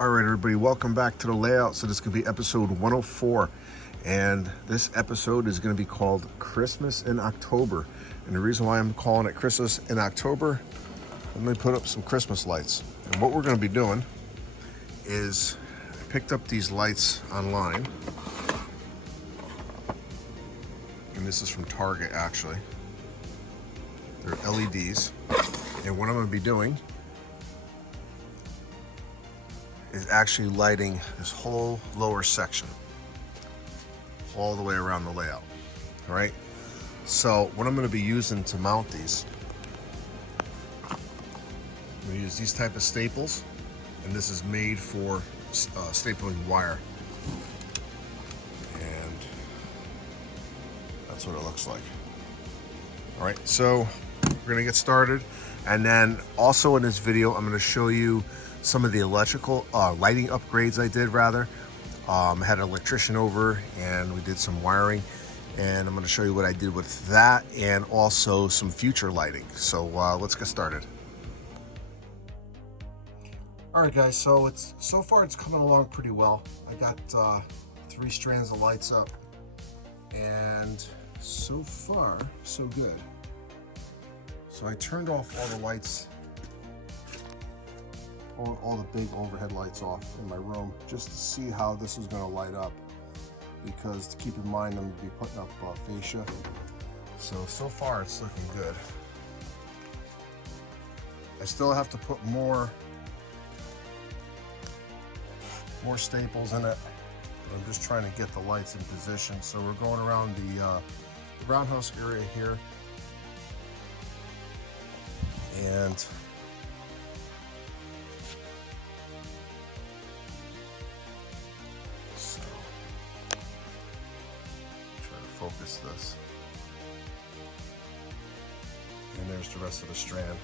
All right, everybody, welcome back to the layout. So this could be episode 104, and this episode is going to be called Christmas in October. And the reason why I'm calling it Christmas in October, let me put up some Christmas lights. And what we're going to be doing is I picked up these lights online, and this is from Target actually. They're LEDs, and what I'm going to be doing is actually lighting this whole lower section all the way around the layout. All right, so what I'm going to be using to mount these, I'm going to use these type of staples, and this is made for stapling wire, and that's what it looks like. All right, so we're going to get started, and then also in this video I'm going to show you some of the electrical lighting upgrades I did rather. I had an electrician over and we did some wiring, and I'm going to show you what I did with that and also some future lighting. So let's get started. All right guys, so far it's coming along pretty well. I got 3 strands of lights up, and so far so good. So I turned off all the lights, all the big overhead lights off in my room, just to see how this is going to light up, because to keep in mind I'm going to be putting up fascia. So far it's looking good. I still have to put more staples in it, but I'm just trying to get the lights in position. So we're going around the roundhouse area here, and focus this, and there's the rest of the strand.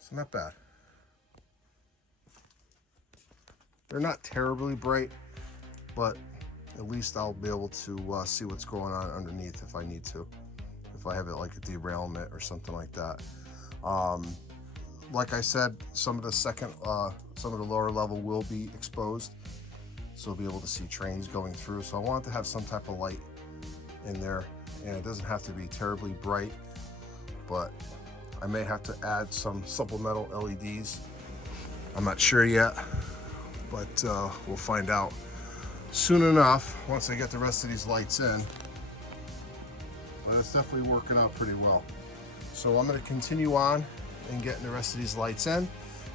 So not bad. They're not terribly bright, but at least I'll be able to see what's going on underneath if I need to, if I have it like a derailment or something like that. Like I said, some of the lower level will be exposed, so we'll be able to see trains going through. So I wanted to have some type of light in there, and it doesn't have to be terribly bright, but I may have to add some supplemental LEDs. I'm not sure yet, but we'll find out soon enough once I get the rest of these lights in. But it's definitely working out pretty well. So I'm going to continue on and getting the rest of these lights in,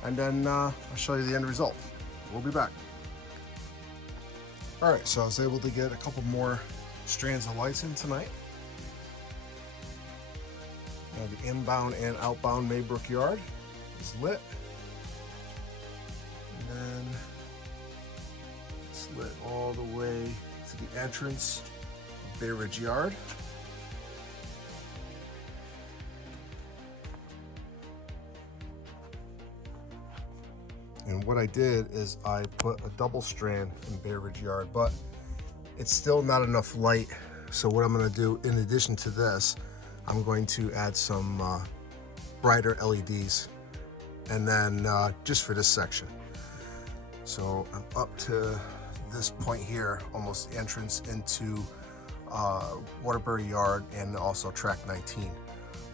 and then I'll show you the end result. We'll be back. All right, so I was able to get a couple more strands of lights in tonight. The inbound and outbound Maybrook yard is lit. And then it's lit all the way to the entrance of Bay Ridge Yard. And what I did is I put a double strand in Bay Ridge Yard, but it's still not enough light. So what I'm going to do, in addition to this, I'm going to add some brighter LEDs, and then just for this section. So I'm up to this point here, almost the entrance into Waterbury Yard and also track 19.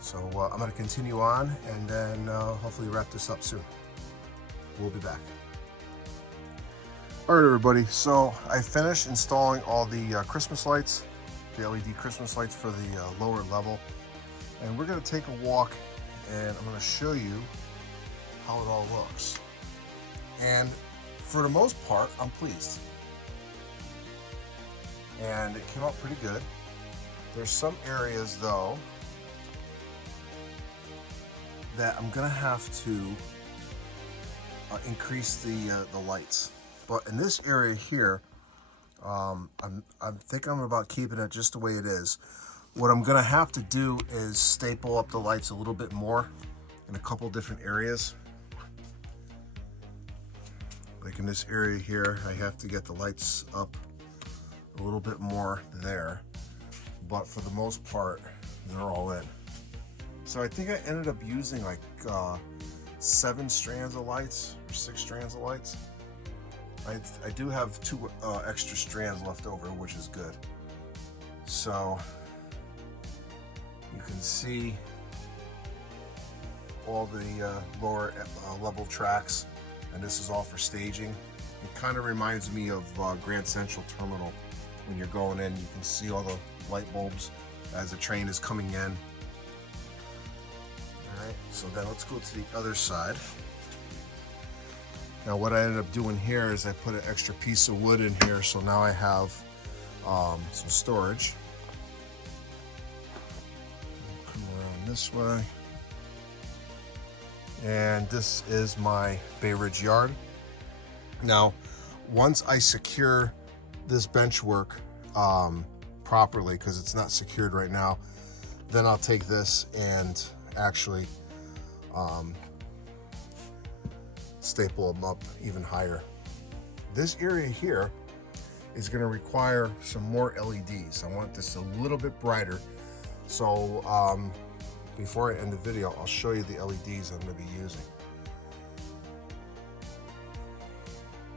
So I'm going to continue on, and then hopefully wrap this up soon. We'll be back. All right, everybody, so I finished installing all the Christmas lights, the LED Christmas lights for the lower level, and we're going to take a walk, and I'm going to show you how it all looks. And for the most part, I'm pleased, and it came out pretty good. There's some areas though that I'm going to have to increase the lights, but in this area here, I'm thinking I'm about keeping it just the way it is. What I'm gonna have to do is staple up the lights a little bit more in a couple different areas. Like in this area here, I have to get the lights up a little bit more there, but for the most part, they're all in. So I think I ended up using like 7 strands of lights or 6 strands of lights. I do have 2 extra strands left over, which is good. So you can see all the lower level tracks, and this is all for staging. It kind of reminds me of Grand Central Terminal. When you're going in, you can see all the light bulbs as the train is coming in. All right, so then let's go to the other side. Now what I ended up doing here is I put an extra piece of wood in here, so now I have some storage. Come around this way. And this is my Bay Ridge yard. Now, once I secure this bench work properly, because it's not secured right now, then I'll take this and actually staple them up even higher. This area here is going to require some more LEDs. I want this a little bit brighter. So before I end the video, I'll show you the LEDs I'm going to be using.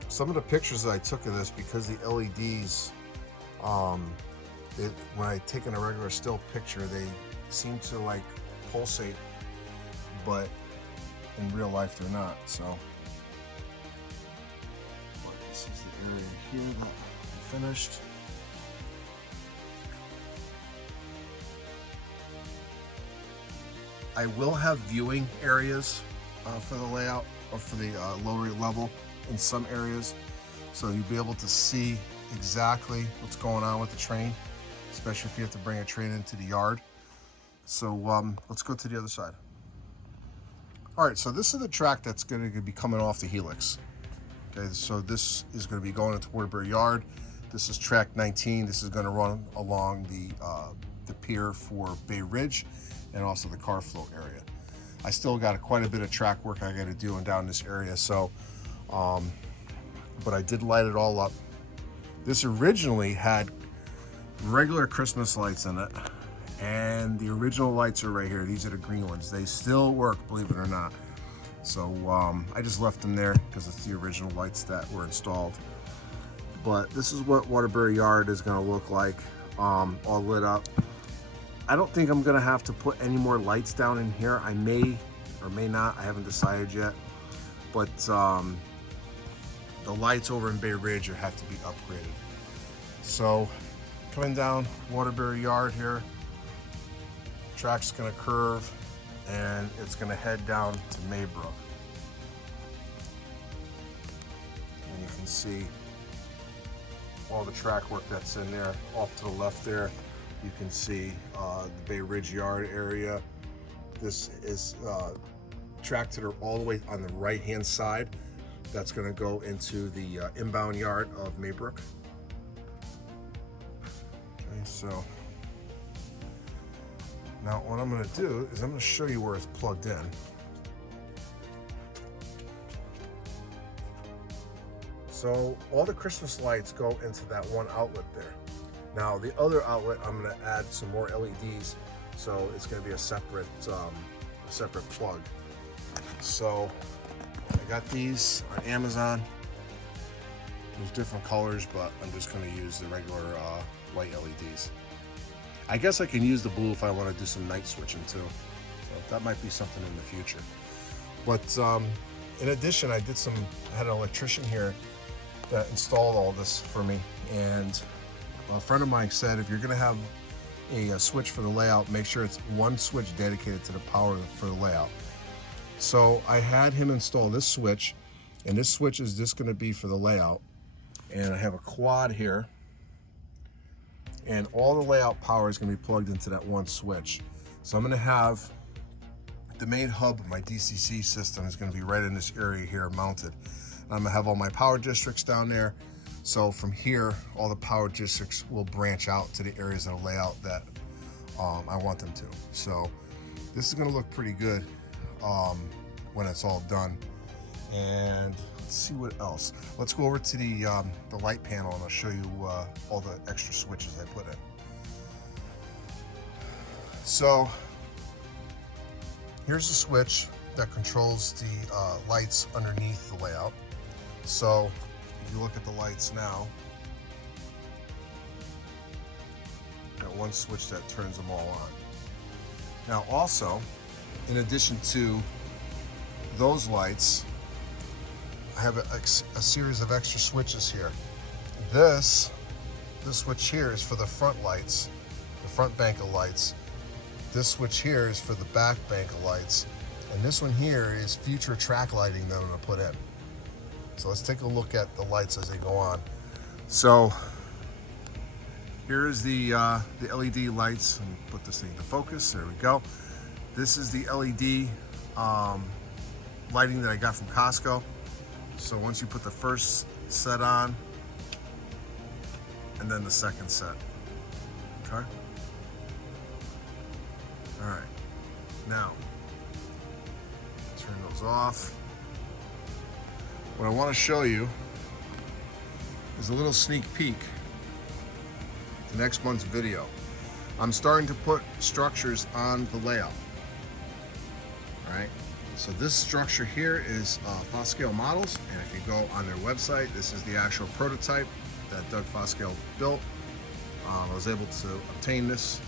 Some of the pictures that I took of this, because the LEDs, when I take in a regular still picture, they seem to like pulsate, but in real life they're not. So but this is the area here that I finished. I will have viewing areas for the layout, or for the lower level in some areas, so you'll be able to see exactly what's going on with the train, especially if you have to bring a train into the yard. So let's go to the other side. All right, so this is the track that's going to be coming off the helix. Okay, so this is going to be going into Waterbury Yard. This is track 19. This is going to run along the pier for Bay Ridge and also the car float area. I still got quite a bit of track work I got to do down this area, so but I did light it all up. This originally had regular Christmas lights in it, and the original lights are right here. These are the green ones. They still work, believe it or not. So I just left them there because it's the original lights that were installed. But this is what Waterbury Yard is going to look like, all lit up. I don't think I'm going to have to put any more lights down in here. I may or may not. I haven't decided yet. But the lights over in Bay Ridge have to be upgraded. So coming down Waterbury Yard here, track's going to curve and it's going to head down to Maybrook. And you can see all the track work that's in there. Off to the left there, you can see the Bay Ridge Yard area. This is track to the all the way on the right hand side. That's going to go into the inbound yard of Maybrook. Okay, so now what I'm going to do is I'm going to show you where it's plugged in. So all the Christmas lights go into that one outlet there. Now the other outlet, I'm going to add some more LEDs, so it's going to be a separate plug. So I got these on Amazon. There's different colors, but I'm just going to use the regular white LEDs. I guess I can use the blue if I want to do some night switching too. So that might be something in the future. But in addition, I had an electrician here that installed all this for me. And a friend of mine said, if you're going to have a switch for the layout, make sure it's one switch dedicated to the power for the layout. So I had him install this switch, and this switch is just going to be for the layout. And I have a quad here, and all the layout power is going to be plugged into that one switch. So I'm going to have the main hub of my DCC system is going to be right in this area here mounted. I'm going to have all my power districts down there. So from here, all the power districts will branch out to the areas of the layout that I want them to. So this is going to look pretty good when it's all done. And let's see what else. Let's go over to the light panel, and I'll show you all the extra switches I put in. So here's the switch that controls the lights underneath the layout. So if you look at the lights now, got one switch that turns them all on. Now also, in addition to those lights, I have a series of extra switches here. This switch here is for the front lights, the front bank of lights. This switch here is for the back bank of lights. And this one here is future track lighting that I'm gonna put in. So let's take a look at the lights as they go on. So here is the LED lights. Let me put this thing to focus, there we go. This is the LED lighting that I got from Costco. So once you put the first set on, and then the second set, okay? All right, now, turn those off. What I want to show you is a little sneak peek to next month's video. I'm starting to put structures on the layout, all right? So this structure here is Foscale Models, and if you go on their website, this is the actual prototype that Doug Foscale built. I was able to obtain this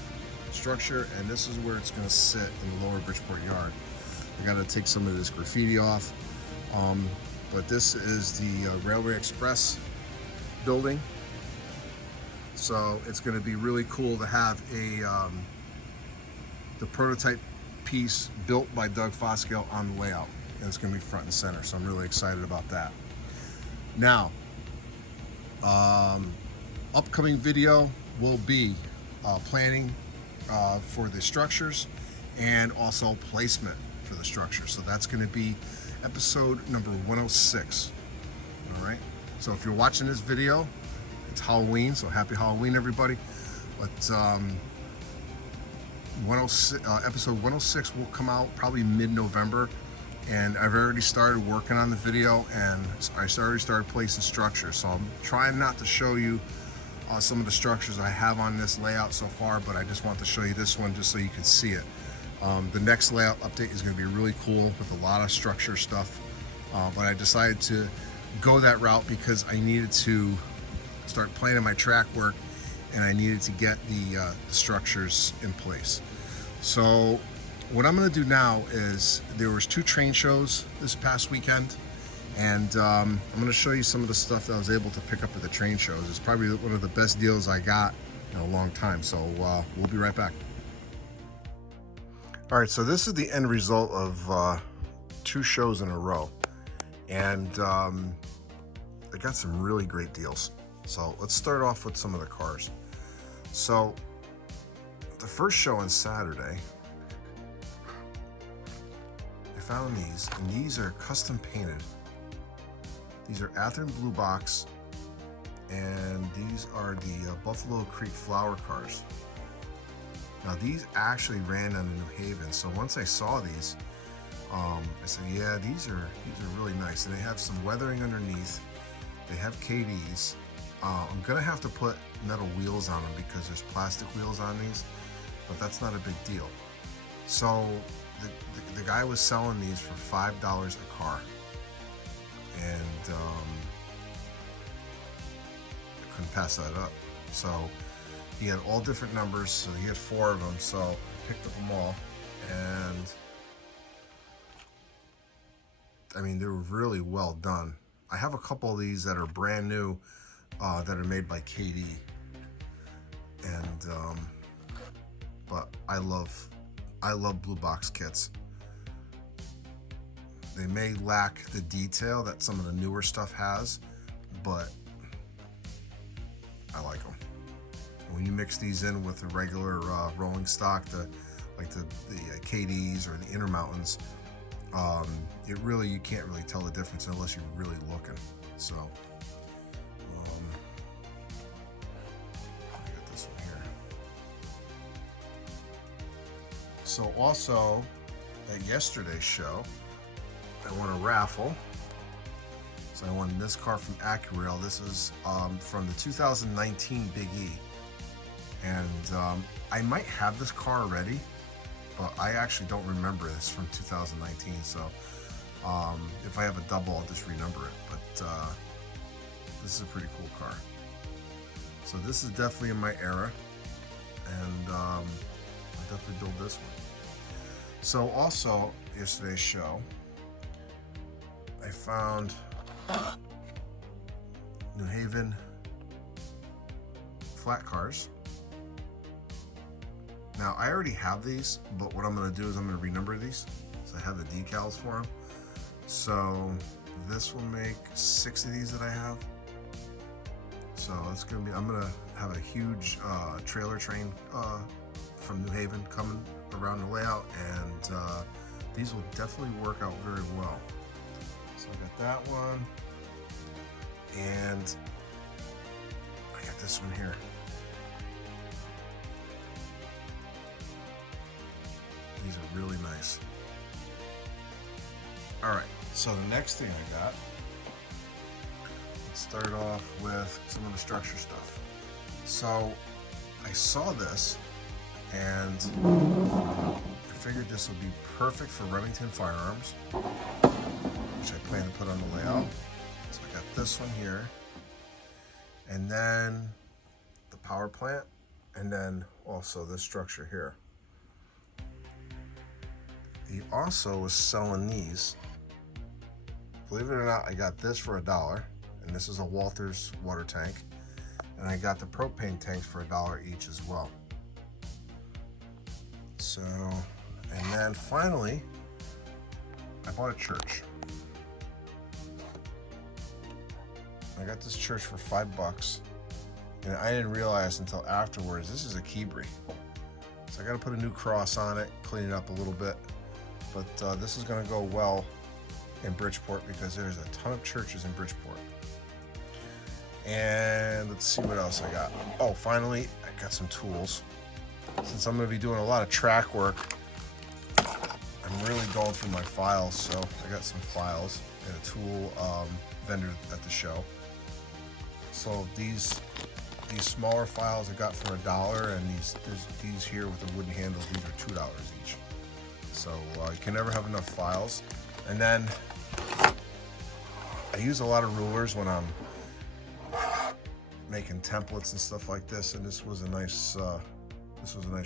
structure, and this is where it's going to sit in the lower Bridgeport yard. I got to take some of this graffiti off, but this is the Railway Express building. So it's going to be really cool to have the prototype piece built by Doug Foscale on the layout, and it's going to be front and center. So I'm really excited about that. Now, upcoming video will be planning for the structures and also placement for the structure. So that's going to be episode number 106. All right. So if you're watching this video, it's Halloween, so happy Halloween, everybody. But episode 106 will come out probably mid-November, and I've already started working on the video, and I already started placing structures. So I'm trying not to show you some of the structures I have on this layout so far, but I just want to show you this one just so you can see it. The next layout update is going to be really cool with a lot of structure stuff, but I decided to go that route because I needed to start planning my track work, and I needed to get the structures in place. So what I'm going to do now is, there was 2 train shows this past weekend, and I'm going to show you some of the stuff that I was able to pick up at the train shows. It's probably one of the best deals I got in a long time, so we'll be right back. All right, so this is the end result of 2 shows in a row, and I got some really great deals. So let's start off with some of the cars. So the first show on Saturday, I found these, and these are custom painted. These are Athearn Blue Box, and these are the Buffalo Creek Flower cars. Now these actually ran on the New Haven, so once I saw these, I said, yeah, these are really nice, and they have some weathering underneath. They have KDs. I'm gonna have to put metal wheels on them because there's plastic wheels on these, but that's not a big deal. So the guy was selling these for $5 a car, and I couldn't pass that up. So he had all different numbers, so he had 4 of them, so I picked up them all, and I mean, they were really well done. I have a couple of these that are brand new, that are made by KD, and but I love blue box kits. They may lack the detail that some of the newer stuff has, but I like them. When you mix these in with the regular rolling stock, like the KDs or the Intermountains, you can't really tell the difference unless you're really looking. So I got this one here. So also at yesterday's show, I won a raffle. So I won this car from AccuRail. This is from the 2019 Big E. And I might have this car already, but I actually don't remember this from 2019. So if I have a double, I'll just renumber it. But this is a pretty cool car. So this is definitely in my era, and I'll definitely build this one. So also, yesterday's show, I found New Haven flat cars. Now, I already have these, but what I'm going to do is I'm going to renumber these. So I have the decals for them. So this will make 6 of these that I have. So it's going to be, I'm going to have a huge trailer train from New Haven coming around the layout, and these will definitely work out very well. So I got that one, and I got this one here. These are really nice. All right, so the next thing I got, let's start off with some of the structure stuff. So I saw this, and I figured this would be perfect for Remington firearms, which I plan to put on the layout. So I got this one here, and then the power plant, and then also this structure here. He also was selling these. Believe it or not, I got this for $1, and this is a Walters water tank, and I got the propane tanks for $1 each as well. So, and then finally, I bought a church. I got this church for $5, and I didn't realize until afterwards, this is a Keebri. So I got to put a new cross on it, clean it up a little bit. But this is going to go well in Bridgeport because there's a ton of churches in Bridgeport. And let's see what else I got. Oh, finally, I got some tools. Since I'm going to be doing a lot of track work, I'm really going through my files. So I got some files and a tool vendor at the show. So these smaller files I got for $1, and these here with the wooden handles, these are $2 each. So you can never have enough files. And then I use a lot of rulers when I'm making templates and stuff like this. And this was a nice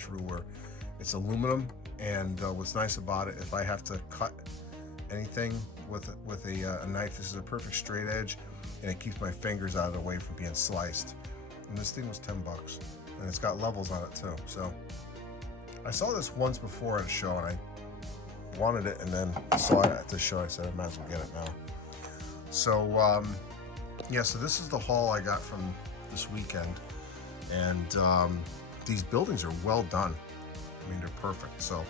ruler. It's aluminum, and what's nice about it, if I have to cut anything with a knife, this is a perfect straight edge, and it keeps my fingers out of the way from being sliced. And this thing was $10, and it's got levels on it too. So I saw this once before at a show, and I wanted it, and then saw it at the show. I said I might as well get it now. So yeah, so this is the haul I got from this weekend, and these buildings are well done. I mean, they're perfect. So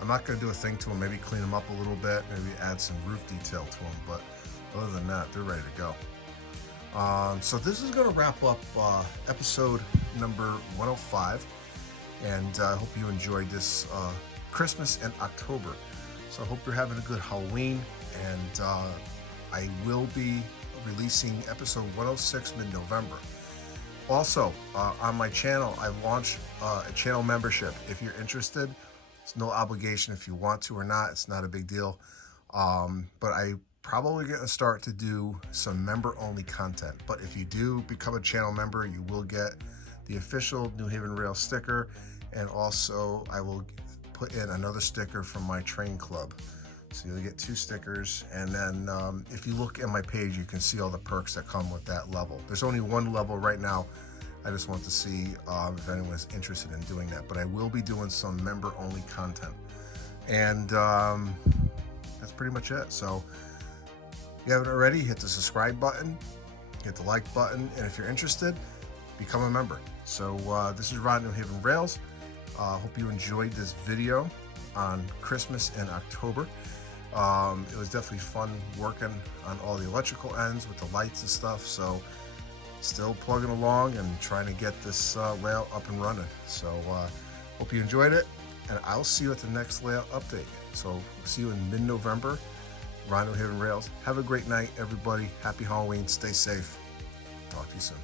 I'm not going to do a thing to them. Maybe clean them up a little bit, maybe add some roof detail to them, but other than that, they're ready to go. So this is going to wrap up episode number 105, and I hope you enjoyed this Christmas and October. So I hope you're having a good Halloween, and I will be releasing episode 106 mid-November. Also, on my channel, I've launched a channel membership. If you're interested, it's no obligation if you want to or not. It's not a big deal. But I probably going to start to do some member-only content. But if you do become a channel member, you will get the official New Haven Rail sticker, and also I will put in another sticker from my train club. So you'll get 2 stickers, and then if you look at my page, you can see all the perks that come with that level. There's only one level right now. I just want to see if anyone's interested in doing that, but I will be doing some member-only content. And that's pretty much it. So if you haven't already, hit the subscribe button, hit the like button, and if you're interested, become a member. So this is Ron, New Haven Rails. Hope you enjoyed this video on Christmas and October. It was definitely fun working on all the electrical ends with the lights and stuff. So still plugging along and trying to get this layout up and running. So hope you enjoyed it, and I'll see you at the next layout update. So see you in mid-November. Ron, New Haven Rails. Have a great night, everybody. Happy Halloween. Stay safe. Talk to you soon.